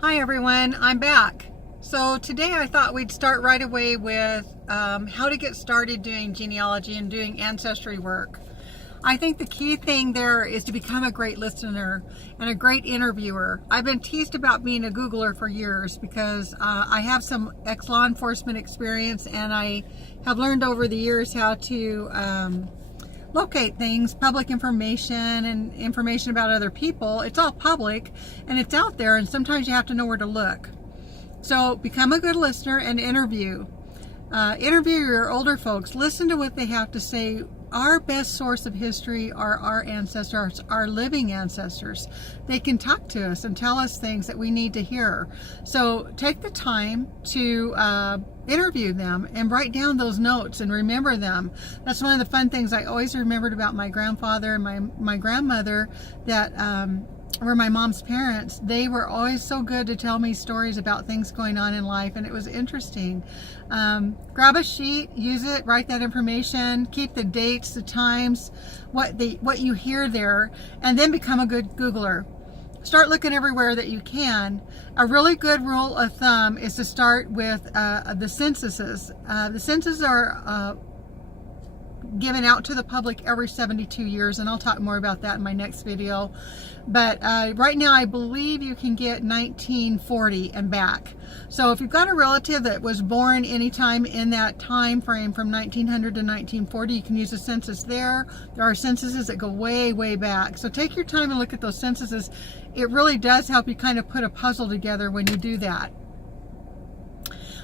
Hi everyone, I'm back. So today I thought we'd start right away with how to get started doing genealogy and doing ancestry work. I think the key thing there is to become a great listener and a great interviewer. I've been teased about being a Googler for years because I have some ex-law enforcement experience, and I have learned over the years how to locate things, public information and information about other people. It's all public and it's out there, and sometimes you have to know where to look. So become a good listener and interview. Interview your older folks. Listen to what they have to say. Our best source of history are our ancestors, our living ancestors. They can talk to us and tell us things that we need to hear. So take the time to interview them and write down those notes and remember them. That's one of the fun things I always remembered about my grandfather and my grandmother, that were my mom's parents. They were always so good to tell me stories about things going on in life, and it was interesting. Grab a sheet, use it, write that information, keep the dates, the times, what you hear there, and then become a good Googler. Start looking everywhere that you can. A really good rule of thumb is to start with the censuses. The censuses are given out to the public every 72 years, and I'll talk more about that in my next video. But right now I believe you can get 1940 and back. So if you've got a relative that was born anytime in that time frame from 1900 to 1940, you can use a census there. There are censuses that go way, way back. So take your time and look at those censuses. It really does help you kind of put a puzzle together when you do that.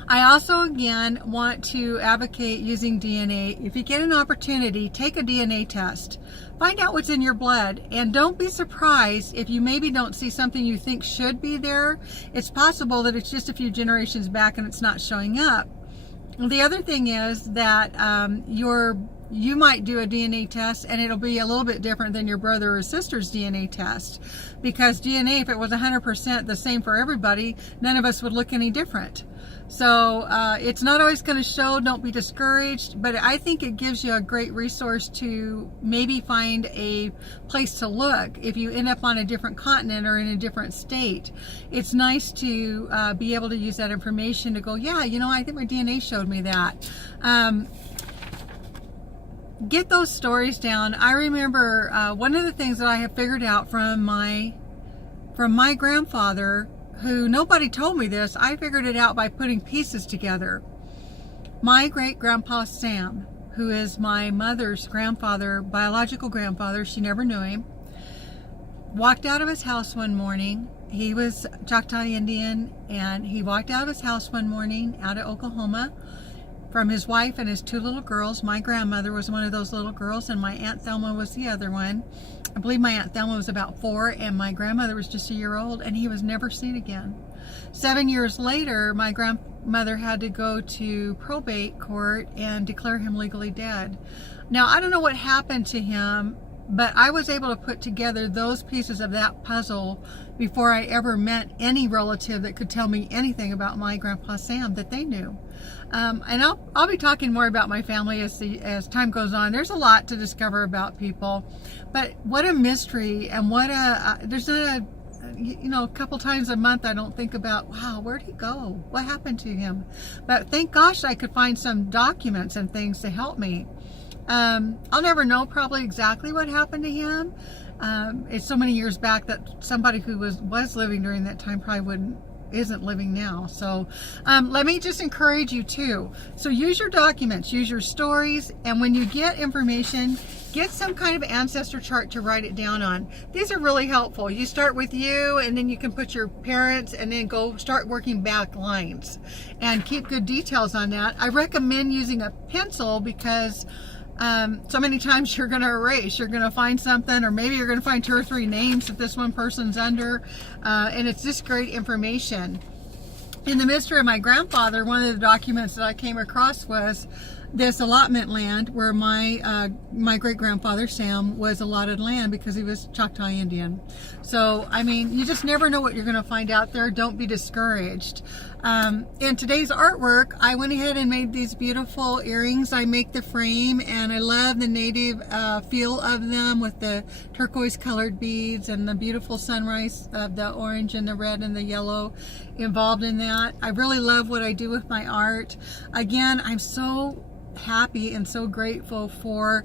I also, again, want to advocate using DNA. If you get an opportunity, take a DNA test. Find out what's in your blood, and don't be surprised if you maybe don't see something you think should be there. It's possible that it's just a few generations back and it's not showing up. The other thing is that you might do a DNA test and it'll be a little bit different than your brother or sister's DNA test, because DNA, if it was 100% the same for everybody, none of us would look any different. So it's not always going to show. Don't be discouraged, but I think it gives you a great resource to maybe find a place to look if you end up on a different continent or in a different state. It's nice to be able to use that information to go, yeah, you know, I think my DNA showed me that. Get those stories down. I remember one of the things that I have figured out from my grandfather, who nobody told me this. I figured it out by putting pieces together. My great-grandpa Sam, who is my mother's grandfather, biological grandfather, she never knew him, walked out of his house one morning. He was Choctaw Indian, and he walked out of his house one morning out of Oklahoma from his wife and his two little girls. My grandmother was one of those little girls, and my Aunt Thelma was the other one. I believe my Aunt Thelma was about 4, and my grandmother was just a year old, and he was never seen again. 7 years later, my grandmother had to go to probate court and declare him legally dead. Now, I don't know what happened to him, but I was able to put together those pieces of that puzzle before I ever met any relative that could tell me anything about my grandpa Sam that they knew. And I'll be talking more about my family as time goes on. There's a lot to discover about people, but what a mystery, and what there's not a couple times a month I don't think about, wow, where'd he go? What happened to him? But thank gosh I could find some documents and things to help me. I'll never know probably exactly what happened to him. It's so many years back that somebody who was living during that time probably isn't living now. So let me just encourage you too. So use your documents, use your stories, and when you get information, get some kind of ancestor chart to write it down on. These are really helpful. You start with you, and then you can put your parents, and then go start working back lines and keep good details on that. I recommend using a pencil because so many times you're going to erase, you're going to find something, or maybe you're going to find 2 or 3 names that this one person's under, and it's just great information. In the mystery of my grandfather, one of the documents that I came across was this allotment land where my great-grandfather Sam was allotted land because he was Choctaw Indian. So, I mean, you just never know what you're going to find out there. Don't be discouraged. In today's artwork, I went ahead and made these beautiful earrings. I make the frame, and I love the native feel of them with the turquoise colored beads and the beautiful sunrise of the orange and the red and the yellow involved in that. I really love what I do with my art. Again, I'm so happy and so grateful for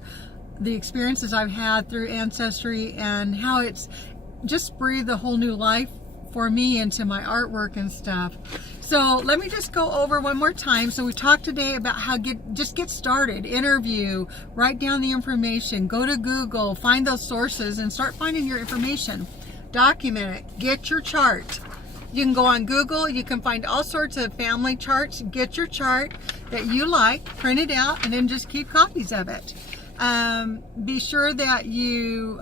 the experiences I've had through Ancestry and how it's just breathed a whole new life for me into my artwork and stuff. So let me just go over one more time. So we talked today about how just get started, interview, write down the information, go to Google, find those sources and start finding your information. Document it, get your chart. You can go on Google, you can find all sorts of family charts, get your chart that you like, print it out, and then just keep copies of it. Be sure that you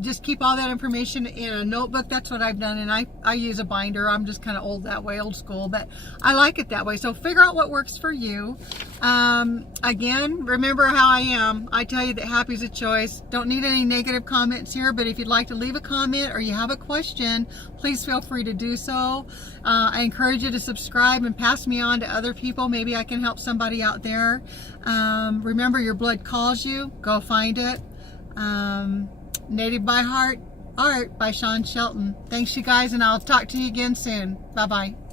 just keep all that information in a notebook. That's what I've done, and I use a binder. I'm just kind of old that way, old school, but I like it that way. So figure out what works for you. Again, remember how I am. I tell you that happy's a choice. Don't need any negative comments here, but if you'd like to leave a comment or you have a question, please feel free to do so. I encourage you to subscribe and pass me on to other people. Maybe I can help somebody out there. Remember, your blood calls you. Go find it. Native by Heart Art by Sean Shelton. Thanks, you guys, and I'll talk to you again soon. Bye-bye.